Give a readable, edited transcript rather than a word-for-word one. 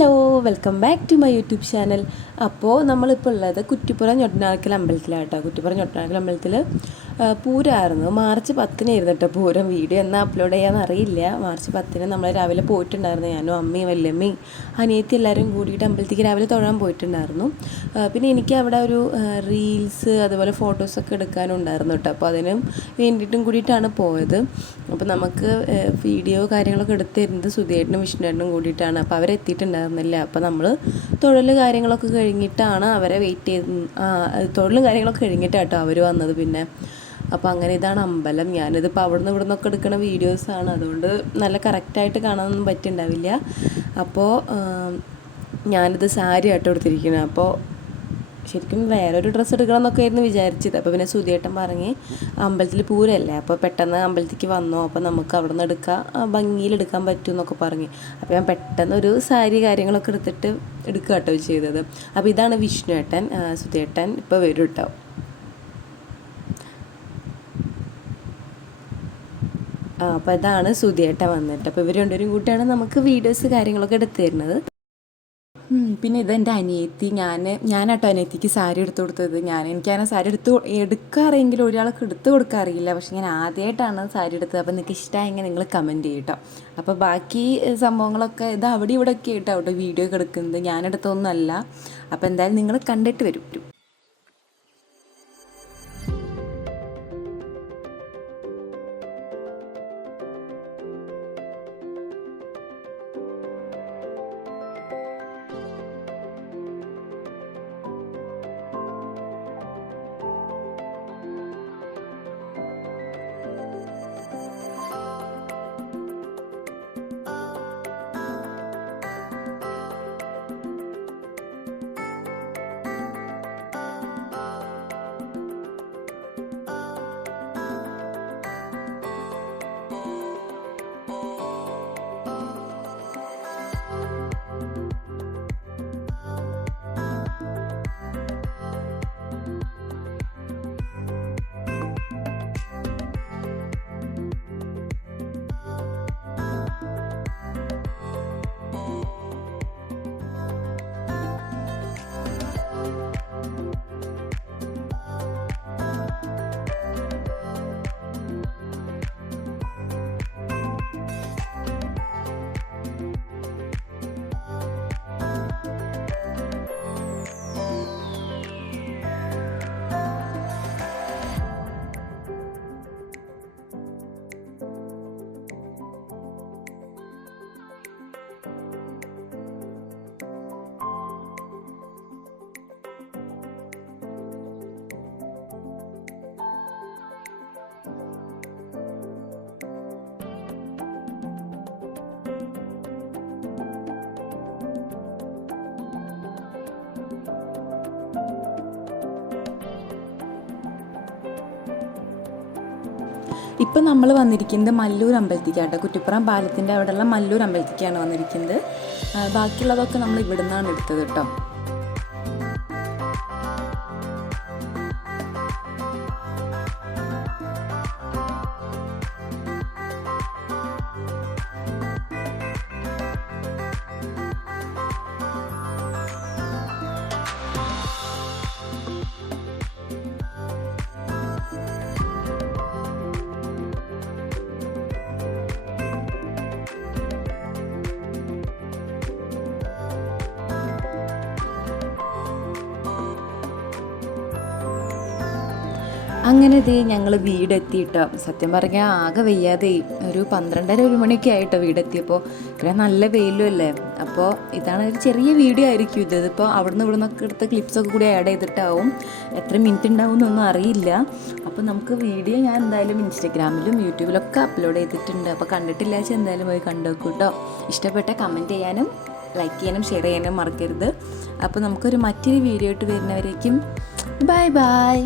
Hello, welcome back to my YouTube channel. അപ്പോൾ നമ്മളിപ്പോൾ ഉള്ളത് കുറ്റിപ്പുറം ഞൊട്ടനാക്കൽ അമ്പലത്തിലാണ് കേട്ടോ. കുറ്റിപ്പുറം ഞൊട്ടനാക്കൽ അമ്പലത്തിൽ പൂരമായിരുന്നു. മാർച്ച് 10-നായിരുന്നു കേട്ടോ പൂരം. വീഡിയോ എന്നാൽ അപ്ലോഡ് ചെയ്യാമെന്ന് അറിയില്ല. മാർച്ച് 10-ന് നമ്മൾ രാവിലെ പോയിട്ടുണ്ടായിരുന്നു. ഞാനും അമ്മയും വല്യമ്മയും അനിയത്തി എല്ലാവരും കൂടിയിട്ട് അമ്പലത്തേക്ക് രാവിലെ തൊഴാൻ പോയിട്ടുണ്ടായിരുന്നു. പിന്നെ എനിക്ക് അവിടെ ഒരു റീൽസ് അതുപോലെ ഫോട്ടോസൊക്കെ എടുക്കാനുണ്ടായിരുന്നു കേട്ടോ. അപ്പോൾ അതിനും വേണ്ടിയിട്ടും കൂടിയിട്ടാണ് പോയത്. അപ്പോൾ നമുക്ക് വീഡിയോ കാര്യങ്ങളൊക്കെ എടുത്ത് തരുന്നത് സുധിയേട്ടനും വിഷ്ണുവേട്ടനും കൂടിയിട്ടാണ്. അപ്പോൾ അവരെത്തിയിട്ടുണ്ടായിരുന്നില്ല. അപ്പോൾ നമ്മൾ തൊഴിൽ കാര്യങ്ങളൊക്കെ കഴിഞ്ഞിട്ടാണ് അവരെ വെയിറ്റ് ചെയ്ത് തൊഴിലും കാര്യങ്ങളൊക്കെ കഴിഞ്ഞിട്ടാണ് കേട്ടോ അവർ വന്നത്. പിന്നെ അപ്പോൾ അങ്ങനെ ഇതാണ് അമ്പലം. ഞാനിതിപ്പോൾ അവിടെ നിന്ന് ഇവിടെ നിന്നൊക്കെ എടുക്കുന്ന വീഡിയോസാണ്, അതുകൊണ്ട് നല്ല കറക്റ്റായിട്ട് കാണാനൊന്നും പറ്റിയിട്ടുണ്ടാവില്ല. അപ്പോൾ ഞാനിത് സാരി ആട്ടോ എടുത്തിരിക്കുന്നത്. അപ്പോൾ ശരിക്കും വേറൊരു ഡ്രസ്സ് എടുക്കണം എന്നൊക്കെ ആയിരുന്നു വിചാരിച്ചത്. അപ്പോൾ പിന്നെ സുധിയേട്ടൻ പറഞ്ഞ് അമ്പലത്തിൽ പൂരമല്ലേ, അപ്പോൾ പെട്ടെന്ന് അമ്പലത്തേക്ക് വന്നോ, അപ്പോൾ നമുക്ക് അവിടെ നിന്ന് എടുക്കാം, ഭംഗിയിലെടുക്കാൻ പറ്റും എന്നൊക്കെ പറഞ്ഞ്. അപ്പോൾ ഞാൻ പെട്ടെന്ന് ഒരു സാരി കാര്യങ്ങളൊക്കെ എടുക്കുക കേട്ടോ ചെയ്തത്. അപ്പോൾ ഇതാണ് വിഷ്ണുവേട്ടൻ. സുധിയേട്ടൻ ഇപ്പോൾ വരും കേട്ടോ. അപ്പോൾ ഇതാണ് സുധിയേട്ടൻ വന്നിട്ട്. അപ്പോൾ ഇവർ രണ്ടുപേരും കൂട്ടിയാണ് നമുക്ക് വീഡിയോസ് കാര്യങ്ങളൊക്കെ എടുത്തു തരുന്നത്. പിന്നെ ഇതെൻ്റെ അനിയത്തി. ഞാനാട്ടോ അനിയത്തിക്ക് സാരി എടുത്തു കൊടുത്തത്. എനിക്കങ്ങനെ സാരി എടുക്കാറിയെങ്കിലും ഒരാൾക്ക് എടുത്തു കൊടുക്കാറിയില്ല. പക്ഷെ ഞാൻ ആദ്യമായിട്ടാണ് സാരി എടുത്തത്. അപ്പോൾ നിങ്ങൾക്ക് ഇഷ്ടമായെങ്കിൽ നിങ്ങൾ കമൻറ്റ് ചെയ്യും കേട്ടോ. അപ്പോൾ ബാക്കി സംഭവങ്ങളൊക്കെ ഇത് അവിടെ ഇവിടെ ഒക്കെ കേട്ടോ വീഡിയോ ഒക്കെ എടുക്കുന്നത്, ഞാനെടുത്തൊന്നുമല്ല. അപ്പോൾ എന്തായാലും നിങ്ങൾ കണ്ടിട്ട് വരും. ഇപ്പം നമ്മൾ വന്നിരിക്കുന്നത് മല്ലൂർ അമ്പലത്തിലേക്കാട്ടോ. കുറ്റിപ്പുറം പാലത്തിൻ്റെ അവിടെയുള്ള മല്ലൂർ അമ്പലത്തിലേക്കാണ് വന്നിരിക്കുന്നത്. ബാക്കിയുള്ളതൊക്കെ നമ്മൾ ഇവിടെ നിന്നാണ് എടുത്തത് കേട്ടോ. അങ്ങനെ ഞങ്ങൾ വീടെത്തിയിട്ടോ. സത്യം പറഞ്ഞാൽ ആകെ വയ്യാതെ ഒരു 12:30-1 മണിയൊക്കെ ആയിട്ടോ വീടെത്തിയപ്പോൾ. ഇവിടെ നല്ല വെയിലും അല്ലേ. അപ്പോൾ ഇതാണ് ഒരു ചെറിയ വീഡിയോ ആയിരിക്കും ഇത്. ഇതിപ്പോൾ അവിടെ നിന്ന് ഇവിടെ നിന്നൊക്കെ എടുത്ത ക്ലിപ്സൊക്കെ കൂടി ആഡ് ചെയ്തിട്ടാവും. എത്ര മിനിറ്റ് ഉണ്ടാവും എന്നൊന്നും അറിയില്ല. അപ്പോൾ നമുക്ക് വീഡിയോ ഞാൻ എന്തായാലും ഇൻസ്റ്റഗ്രാമിലും യൂട്യൂബിലൊക്കെ അപ്ലോഡ് ചെയ്തിട്ടുണ്ട്. അപ്പോൾ കണ്ടിട്ടില്ല വെച്ചാൽ എന്തായാലും പോയി കണ്ടുവെക്കും കേട്ടോ. ഇഷ്ടപ്പെട്ട കമൻറ്റ് ചെയ്യാനും ലൈക്ക് ചെയ്യാനും ഷെയർ ചെയ്യാനും മറക്കരുത്. അപ്പോൾ നമുക്കൊരു മറ്റൊരു വീഡിയോ ആയിട്ട് വരുന്നവരേക്കും ബൈ ബൈ.